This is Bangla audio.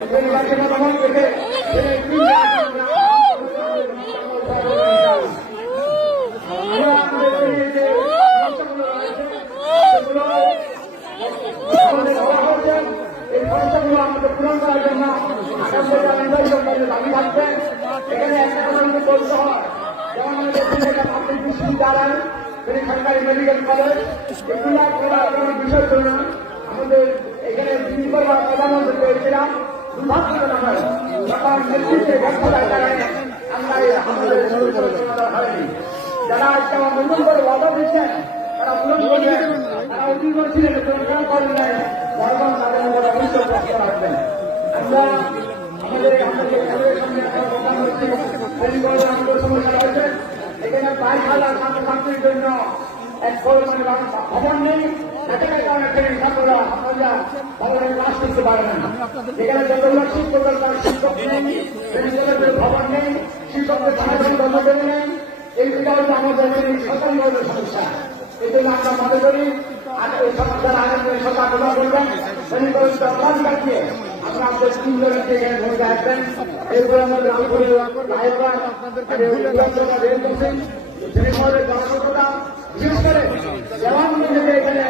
এই সমস্যাগুলো আমাদের পূরণ করার জন্য দাবি থাকবে। এখানে একটা কথা কিন্তু বলতে হয়, যেমন আমাদের পাবলিক বিশ্ববিদ্যালয়, সরকারি মেডিকেল কলেজ, এগুলো কোনো বিষয় ছিল না। আমাদের এখানে তিনবার প্রধানমন্ত্রী পেয়েছিলাম, দুর্ভাগ্যজনক তখন নেতৃত্বে ব্যর্থতার কারণে আমরা আমাদের হয়নি। যারা আজকে আমার নতুন করে ওয়াদা দিচ্ছেন তারা পূরণ করবেন, তারা অভিজ্ঞ ছিলেন পূরণ করেন নাই, বরং তাদের উপর অভিযোগ রাখতে পারবেন। আমরা আমাদের সমস্যা রয়েছে, এখানে 22,000 ছাত্রছাত্রীর জন্য এক ভবন নেই, ছাত্ররা আপনারা ভবনের ক্লাস করতে পারবেন না। এখানে যতগুলো শিক্ষক শিক্ষক নেই, ভবন নেই, শিক্ষকদের কর্মচারী নেই, এই বিষয়ে আমাদের সচেতন সমস্যা। এই জন্য আমরা মনে করি এই সমস্যার আগে সচেতনতা করবেন, দিয়ে আমরা আমাদের তিনজনকে এখানে ভূমিকা আসবেন। এরপরে আমাদের বিশেষ করে এখানে